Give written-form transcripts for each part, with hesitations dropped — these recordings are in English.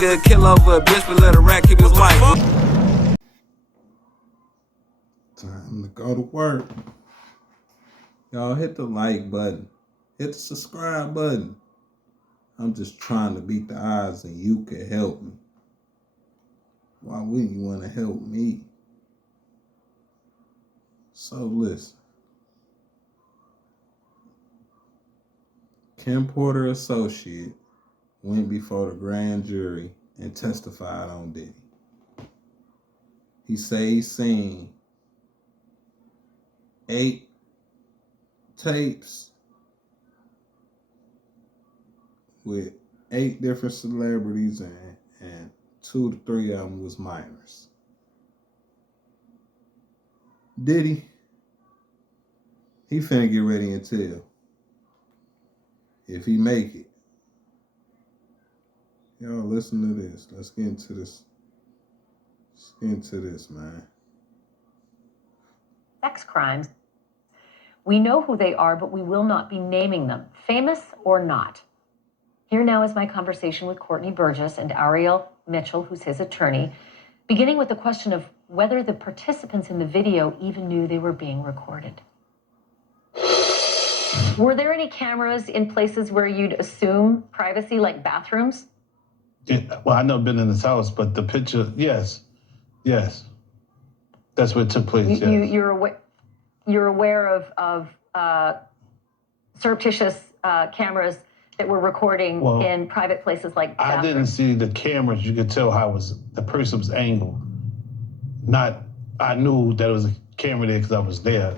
nigga kill over a bitch, but let a rat keep his wife. Time to go to work. Y'all hit the like button. Hit the subscribe button. I'm just trying to beat the odds and you can help me. Why wouldn't you want to help me? So listen. Kim Porter associate went before the grand jury and testified on Diddy. He say he seen 8 tapes with 8 different celebrities and 2 to 3 of them was minors. Diddy, he finna get ready and tell if he make it. Y'all listen to this. Let's get into this. Let's get into this, man. Sex crimes. We know who they are, but we will not be naming them, famous or not. Here now is my conversation with Courtney Burgess and Ariel Mitchell, who's his attorney, beginning with the question of whether the participants in the video even knew they were being recorded. Were there any cameras in places where you'd assume privacy, like bathrooms? Yeah, well, I've never been in this house, but the picture, yes. That's where it took place, yes. You're aware of surreptitious cameras that were recording in private places like bathrooms. I didn't see the cameras. You could tell how the person was angled. I knew that it was a camera there because I was there.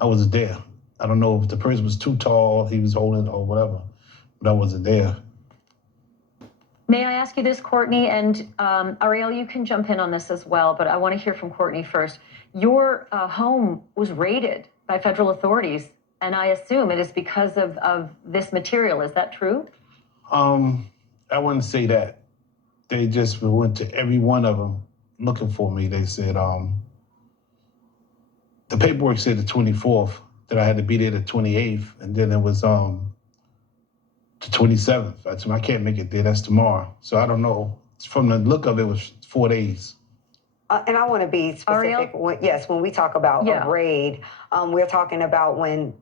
I was there. I don't know if the person was too tall, he was holding or whatever, but I wasn't there. May I ask you this, Courtney, and Ariel, you can jump in on this as well, but I want to hear from Courtney first. Your home was raided by federal authorities, and I assume it is because of this material. Is that true? I wouldn't say that. They just went to every one of them looking for me. They said, the paperwork said the 24th, that I had to be there the 28th, and then it was the 27th. I said, I can't make it there, that's tomorrow. So I don't know. From the look of it, it was 4 days. And I want to be specific. When we talk about a raid, we're talking about when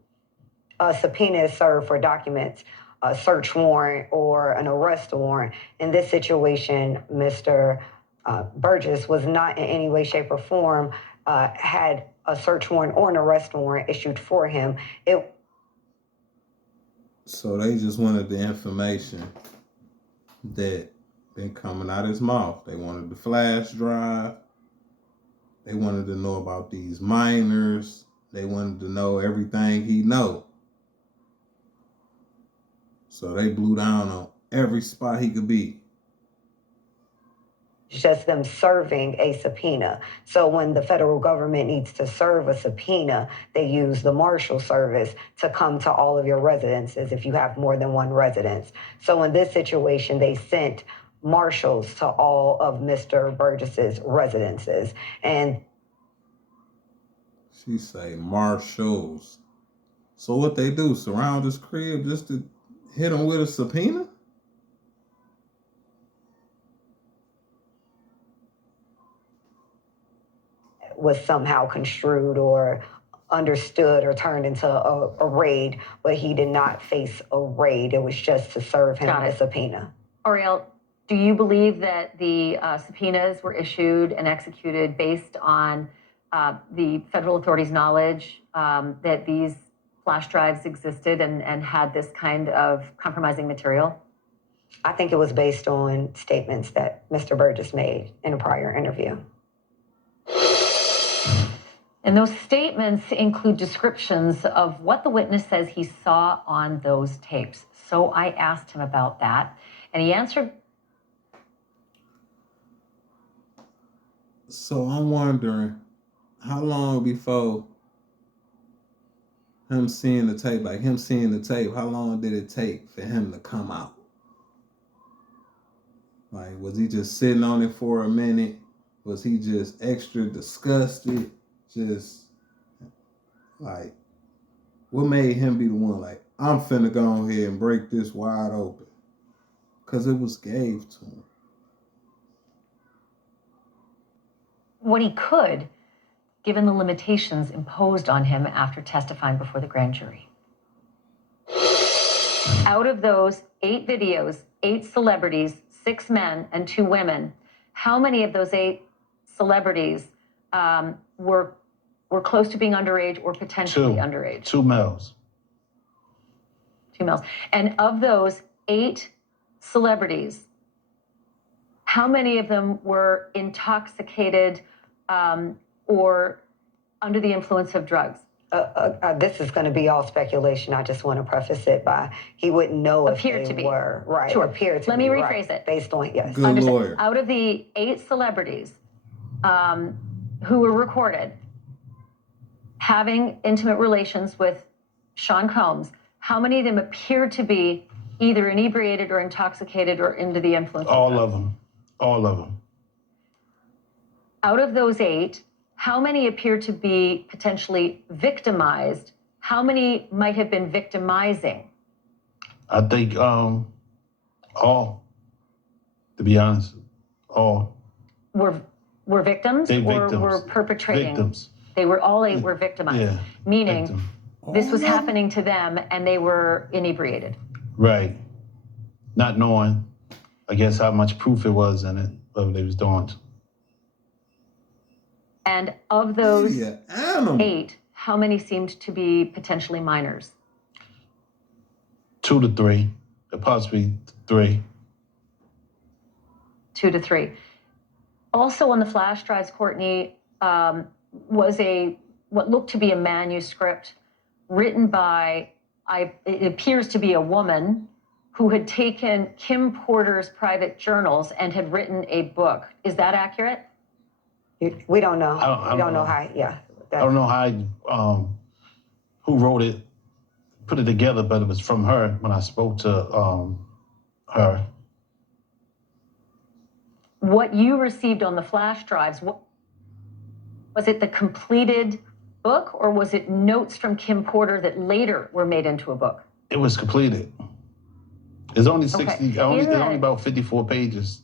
a subpoena is served for documents, a search warrant or an arrest warrant. In this situation, Mr. Burgess was not in any way, shape, or form had a search warrant or an arrest warrant issued for him. So they just wanted the information that been coming out of his mouth. They wanted the flash drive. They wanted to know about these minors. They wanted to know everything he know. So they blew down on every spot he could be. Just them serving a subpoena. So when the federal government needs to serve a subpoena, they use the Marshal Service to come to all of your residences if you have more than one residence. So in this situation, they sent marshals to all of Mr. Burgess's residences. And she say marshals. So what they do, surround his crib just to hit him with a subpoena? was somehow construed or understood or turned into a raid, but he did not face a raid. It was just to serve him a subpoena. Ariel, do you believe that the subpoenas were issued and executed based on the federal authorities' knowledge that these flash drives existed and had this kind of compromising material? I think it was based on statements that Mr. Burgess made in a prior interview. And those statements include descriptions of what the witness says he saw on those tapes. So I asked him about that, and he answered. So I'm wondering, how long before him seeing the tape, how long did it take for him to come out? Like, was he just sitting on it for a minute? Was he just extra disgusted? Just, like, what made him be the one, like, I'm finna go ahead and break this wide open? Because it was gave to him. what he could, given the limitations imposed on him after testifying before the grand jury. Out of those 8 videos, 8 celebrities, 6 men and 2 women, how many of those 8 celebrities were close to being underage or potentially underage? 2 males. 2 males. And of those 8 celebrities, how many of them were intoxicated or under the influence of drugs? This is going to be all speculation. I just want to preface it by he wouldn't know if they were. Right. Sure. Appear to Let be. me rephrase it. Based on, yes. Good lawyer. Out of the 8 celebrities who were recorded having intimate relations with Sean Combs, how many of them appeared to be either inebriated or intoxicated or under the influence of drugs? All of them. All of them. Out of those 8, how many appear to be potentially victimized? How many might have been victimizing? I think all, to be honest, all. Were victims or victims. were perpetrating? Victims. They were, all 8 were victimized. Yeah. Meaning Victim. this was happening to them and they were inebriated. Right. Not knowing, I guess, how much proof it was in it, what they was doing. And of those 8, how many seemed to be potentially minors? 2 to 3, possibly 3. 2 to 3. Also on the flash drives, Courtney, was what looked to be a manuscript written by, it appears to be a woman who had taken Kim Porter's private journals and had written a book. Is that accurate? We don't know. I don't know how. Yeah. I don't know how, who wrote it, put it together, but it was from her when I spoke to her. What you received on the flash drives, was it the completed book or was it notes from Kim Porter that later were made into a book? It was completed. It's only 60, Okay. only about 54 pages.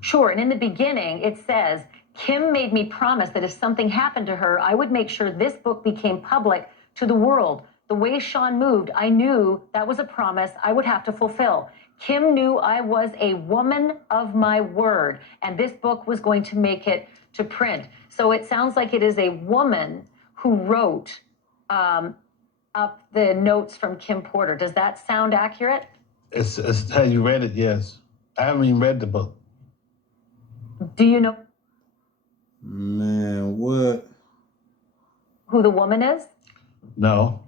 Sure, and in the beginning it says, Kim made me promise that if something happened to her, I would make sure this book became public to the world. The way Sean moved, I knew that was a promise I would have to fulfill. Kim knew I was a woman of my word, and this book was going to make it to print. So it sounds like it is a woman who wrote up the notes from Kim Porter. Does that sound accurate? It's how you read it, yes. I haven't even read the book. Do you know? Man, what? Who the woman is? No.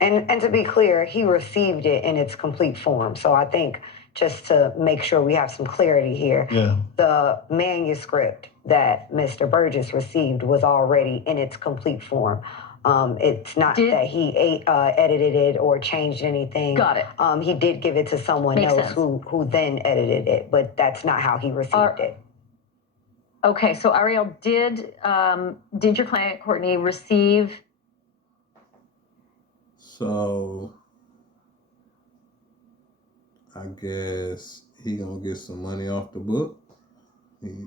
And to be clear, he received it in its complete form. So I think just to make sure we have some clarity here, the manuscript that Mr. Burgess received was already in its complete form. It's not that he edited it or changed anything. Got it. He did give it to someone else who then edited it, but that's not how he received it. Okay, so Ariel, did your client Courtney receive? So I guess he gonna get some money off the book.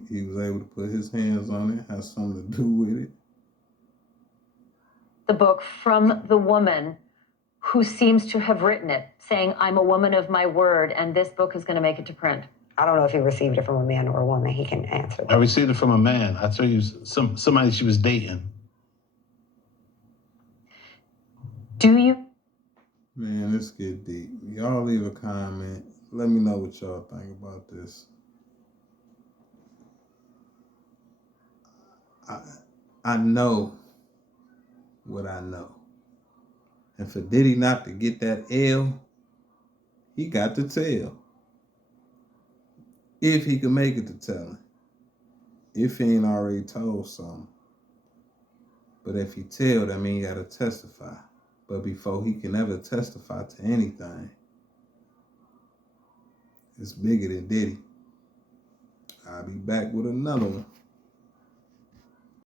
He was able to put his hands on it, has something to do with it. The book from the woman who seems to have written it, saying, I'm a woman of my word, and this book is going to make it to print. I don't know if he received it from a man or a woman. He can answer that. I received it from a man. I tell you, somebody she was dating. Do you? Man, let's get deep. Y'all leave a comment. Let me know what y'all think about this. I know what I know. And for Diddy not to get that L, he got to tell. If he could make it to telling. If he ain't already told something. But if he tell, that means he gotta testify. But before he can ever testify to anything, it's bigger than Diddy. I'll be back with another one.